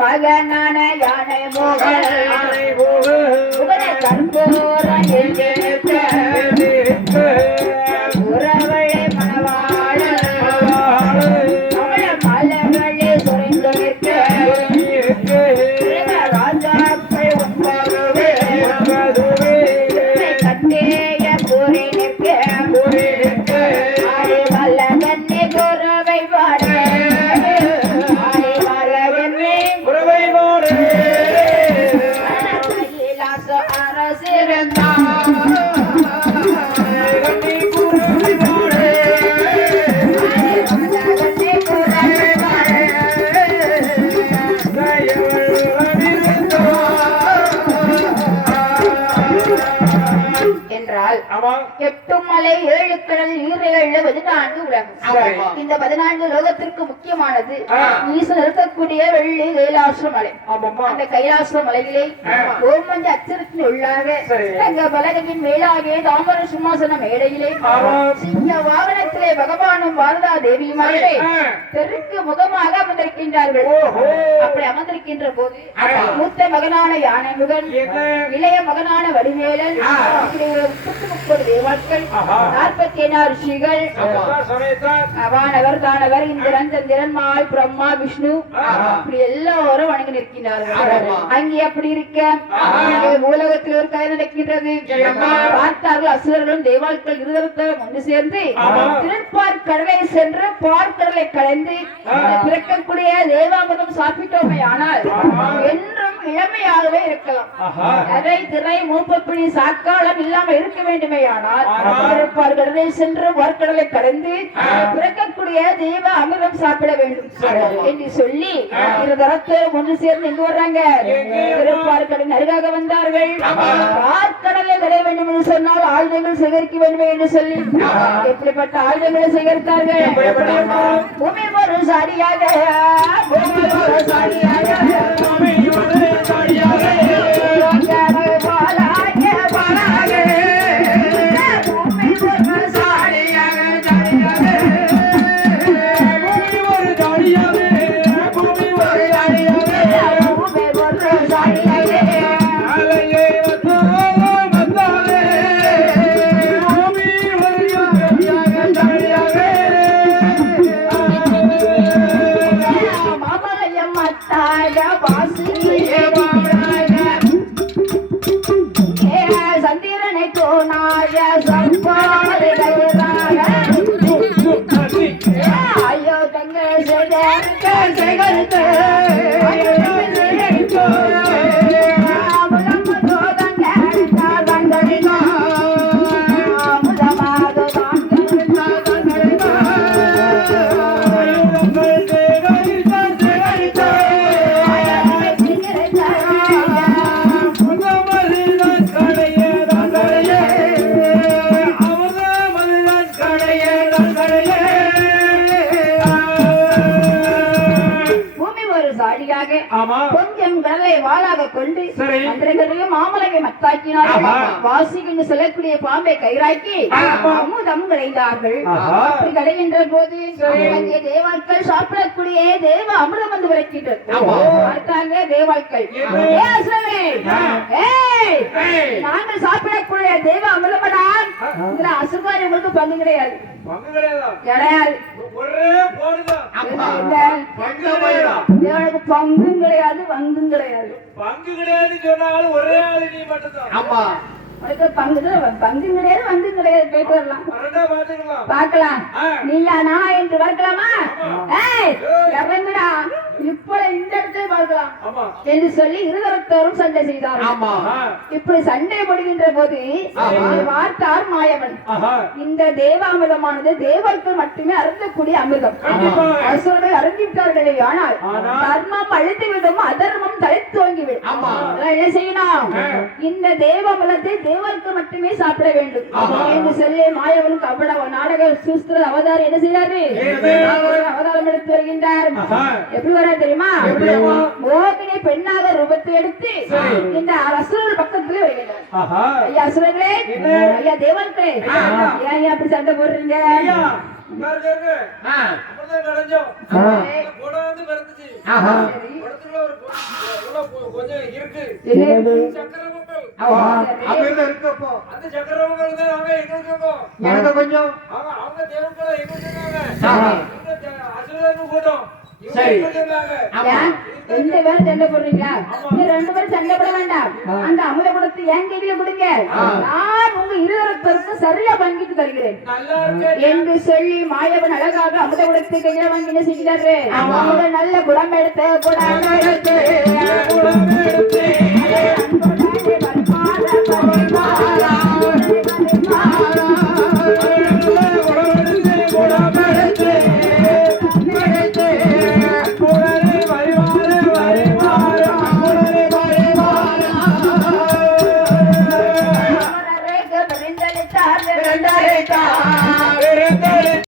மகனான யானை மோகன் கண்போர உறவழை மணவாழ மலர்களே சுரைந்திருக்க ராஜாக்கள் கட்டேய கூறி நிற்க வல்லகன்னே குறவை பாட எட்டும் மலை ஏழு கடல் ஈரேழு 14 உலகம். இந்த 14 லோகத்திற்கு முக்கியமானது ஈசன் இருக்கக்கூடிய வெள்ளி கைலாச மலை. அந்த கைலாச மலையிலே ஓமஞ்ச அச்சரத்தின் உள்ளாக தங்க பலகையின் மேலாக தாமர சிம்மாசன மேடையிலே சிங்க வாகனத்திலே பகவானும் பாரதா தேவியுமாகவே தெருக்கு முகமாக அமர்ந்திருக்கின்றார்கள். அப்படி அமர்ந்திருக்கின்ற போது மூத்த மகனான யானை முகன், இளைய மகனான வடிவேலன், 30 தேவர்கள், 44 ரிஷிகள், அவானவர் தானவர் இந்திரன் சந்திரன் மாய் பிரம்மா விஷ்ணு இப்படி எல்லாரும் வணங்கி நிற்கின்றார்கள். அங்கே அப்படி இருக்க உலகத்தில் ஒரு கதை நடக்கின்றது. பார்த்தார்கள் அசுரர்களும் தேவாட்கள் இருதரத்தரும் ஒன்று சேர்ந்து திருப்பார்கடலை சென்று பார்க்கடலை கலைந்து பிறக்கக்கூடிய தேவாமிர்தம் சாப்பிட்டோமே ஆனால் என்றும் இளமையாகவே இருக்கலாம். அதை திரை மூப்பப்பிடி சாக்காலம் இல்லாம இருக்க வேண்டுமே ஆனால் திருப்பார்கடலை சென்று பார்க்கடலை கடந்து பிறக்கக்கூடிய தேவ அமிர்தம் சாப்பிட வேண்டும் என்று சொல்லி இருதரத்தரும் ஒன்று சேர்ந்து எங்கு வர்றாங்க? திருப்பார்கடலின் அருகாக வந்தார்கள். பார்க்கடலை கடைய வேண்டும் என்று சொன்னால் ஆயுதங்கள் சேகரிக்க வேண்டும் என்று சொல்லி எப்படிப்பட்ட ஆயுதங்களை சேகரித்தார்கள்? பூமி ஒரு சாரியாக சந்திரனை தோணாய ஐயோ தங்கள் சேகரித்து கொஞ்சம் கடலை வாளாக கொண்டு அந்தரையும் மாமலையை மத்தாக்கினார்கள். வாசிக்கு செல்லக்கூடிய பாம்பை கயிறாக்கி அமுதம் கிடைந்தார்கள். அப்படி கிடைக்கின்ற போது தேவாட்கள் சாப்பிடக்கூடிய தேவ அமிர்தம் வந்து விளக்கின்றது. பார்த்தாங்க தேவாட்கள், நாங்கள் சாப்பிடக்கூடிய தேவ அமிர்தமடான் இதுல அசுகாரி உங்களுக்கு பங்கு கிடையாது. பங்கும் கிடையாது, வந்தும் கிடையாது. பங்கு கிடையாது சொன்னாலும் ஒரே ஆளு நீ மட்டும்தான். பங்கு கிடையாது, வந்து கிடையாது. போயிட்டு வரலாம், பார்க்கலாம். நீயா நான் என்று பார்க்கலாமா? இறங்குடா, இப்ப இந்த இடத்தை பார்க்கலாம் ஆமா என்று சொல்லி இருதரத்தோரும் சண்டை செய்தார். ஆமா இப்படி சண்டை போடுகின்ற போது பார்த்தார் மாயவன். ஆஹா இந்த தேவாமிர்தமானது தேவர்கள் மட்டுமே அருந்தக்கூடிய அமிர்தம். கண்டிப்பாக. அசுரர்கள் அருந்திவிட்டார்களே, ஆனால் ஆனால் தர்மம் அழித்துவிடும், அதர்மம் தலைத்தோங்கிவிடும். ஆமா. அதனால் என்ன செய்யணும்? இந்த தேவாமிர்தத்தை தேவர்கள் மட்டுமே சாப்பிட வேண்டும் என்று சொல்லி மாயவனுக்கு அவ்வளவு நாடக சூஸ்திர அவதாரம் என்ன செய்யறாரு? அவதாரம் எடுத்து வருகின்றார். எப்படி வர தெரியுமா? மோகினி பெண்ணாக ரூபத்தை எடுத்து இந்த அசுரர்கள் பக்கத்துல வருகின்றார். ஆஹா ஐயா அசுரர்களே, ஐயா தேவர்களே, ஏன் அப்படி சண்டை போடுறீங்க? ஐயா உட்காருங்க அப்பதான் நடஞ்சோம் கூட வந்து பிறந்துச்சு ஆஹா படத்துல ஒரு கொஞ்சம் இருக்கு சக்கரவங்கள் அமிர்தம் இருக்கு அப்போ அந்த சக்கரவங்கள் தான் அவங்க எங்களுக்கு இருக்கோம் எனக்கு கொஞ்சம் அவங்க தேவக்களை எங்களுக்கு இருக்காங்க ஆஹா. அசுரன்னு கூட்டம் சரி. ஏன் ரெண்டு பேரும் சண்டை போடுறீங்களா? நீங்க ரெண்டு பேரும் சண்டை போட வேண்டாம். அந்த அமுத குடத்தை என் கையில கொடுங்க, நான் உங்க இருவருக்கும் சரியா பங்கிட்டு தருகிறேன் நல்லா இருக்கு என்று சொல்லி மாயவன் அழகாக அமுத குடத்தை கையில வாங்கி என்ன செஞ்சாரு? அவங்க நல்ல குடம் எடுத்து குடம் எடுத்து